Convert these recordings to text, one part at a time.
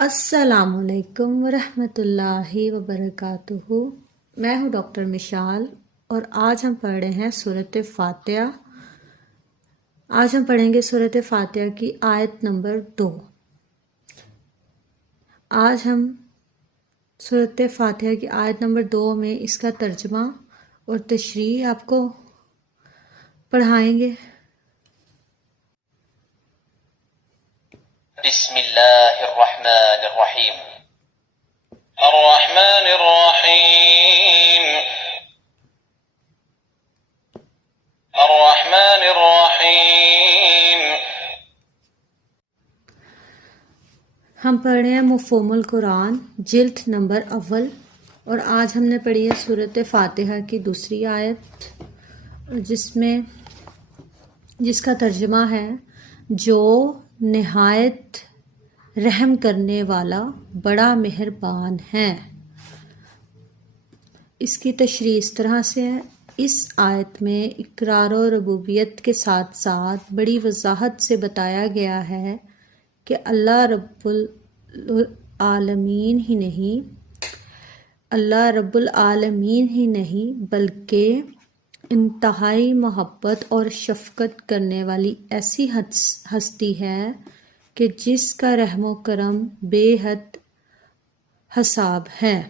السلام علیکم ورحمۃ اللہ وبرکاتہ۔ میں ہوں ڈاکٹر مشال اور آج ہم پڑھ رہے ہیں سورۃ فاتحہ۔ آج ہم پڑھیں گے سورۃ فاتحہ کی آیت نمبر 2۔ آج ہم سورۃ فاتحہ کی آیت نمبر 2 میں اس کا ترجمہ اور تشریح آپ کو پڑھائیں گے۔ بسم اللہ الرحمن الرحیم الرحمن الرحیم الرحمن الرحیم۔ ہم پڑھ رہے ہیں مفہوم القرآن جلد نمبر اول، اور آج ہم نے پڑھی ہے سورۃ فاتحہ کی دوسری آیت، جس کا ترجمہ ہے جو نہایت رحم کرنے والا بڑا مہربان ہے۔ اس کی تشریح اس طرح سے ہے۔ اس آیت میں اقرار و ربوبیت کے ساتھ ساتھ بڑی وضاحت سے بتایا گیا ہے کہ اللہ رب العالمین ہی نہیں بلکہ انتہائی محبت اور شفقت کرنے والی ایسی ہستی ہے کہ جس کا رحم و کرم بے حد حساب ہے۔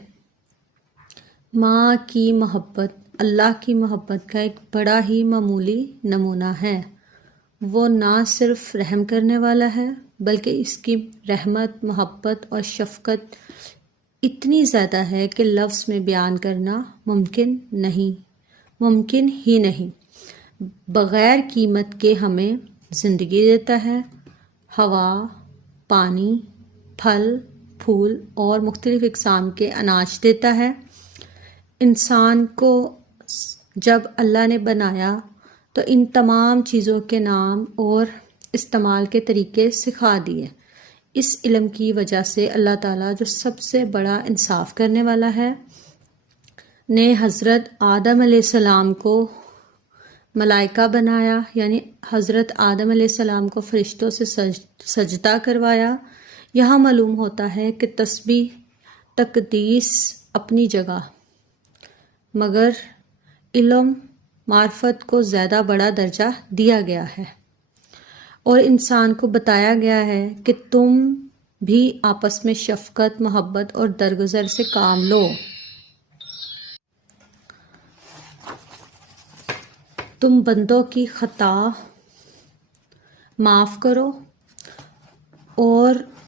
ماں کی محبت اللہ کی محبت کا ایک بڑا ہی معمولی نمونہ ہے۔ وہ نہ صرف رحم کرنے والا ہے بلکہ اس کی رحمت، محبت اور شفقت اتنی زیادہ ہے کہ لفظ میں بیان کرنا ممکن ہی نہیں۔ بغیر قیمت کے ہمیں زندگی دیتا ہے، ہوا، پانی، پھل پھول اور مختلف اقسام کے اناج دیتا ہے۔ انسان کو جب اللہ نے بنایا تو ان تمام چیزوں کے نام اور استعمال کے طریقے سکھا دیے۔ اس علم کی وجہ سے اللہ تعالیٰ جو سب سے بڑا انصاف کرنے والا ہے نے حضرت آدم علیہ السلام کو ملائکہ بنایا، یعنی حضرت آدم علیہ السلام کو فرشتوں سے سجدہ کروایا۔ یہاں معلوم ہوتا ہے کہ تسبیح، تقدیس اپنی جگہ، مگر علم، معرفت کو زیادہ بڑا درجہ دیا گیا ہے، اور انسان کو بتایا گیا ہے کہ تم بھی آپس میں شفقت، محبت اور درگزر سے کام لو۔ تم بندوں کی خطا معاف کرو اور